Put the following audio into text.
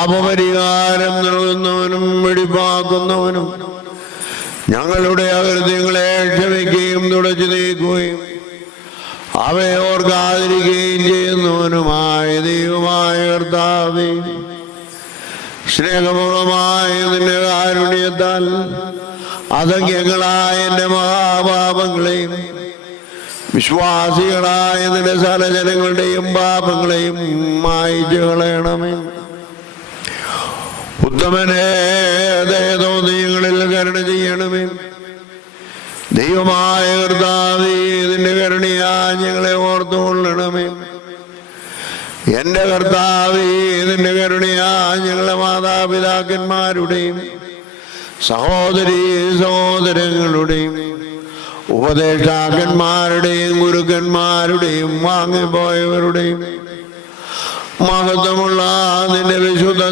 അപപരിഹാരം നൽകുന്നവനും വെടിപ്പാക്കുന്നവനും ഞങ്ങളുടെ അകൃത്യങ്ങളെ ക്ഷമിക്കുകയും തുടച്ചു നീക്കുകയും അവയെ ഓർക്കാതിരിക്കുകയും ചെയ്യുന്നവനുമായ ദൈവമായ കർത്താവേ, സ്നേഹപൂർവമായ നിന്റെ കാരുണ്യത്താൽ അസംഖ്യങ്ങളായ എൻ്റെ മഹാപാപങ്ങളെയും വിശ്വാസികളായ നിന്റെ സകലജനങ്ങളുടെയും പാപങ്ങളെയും മായിച്ചു കളയണമേ. ഉത്തമനെ ദയതോന്നിയങ്ങളിൽ കരുണ ചെയ്യണമേ. ദൈവമായ കർത്താവേ, നിന്റെ കരുണയാ ഞങ്ങളെ ഓർത്തുകൊള്ളണമേ. എൻ്റെ കർത്താവേ, നിന്റെ കരുണയാ ഞങ്ങളെ മാതാപിതാക്കന്മാരുടെയും സഹോദരീ സഹോദരങ്ങളുടെയും ഉപദേഷ്ടാക്കന്മാരുടെയും ഗുരുക്കന്മാരുടെയും വാങ്ങിപ്പോയവരുടെയും മഹത്വമുള്ള നിന്റെ വിശുദ്ധ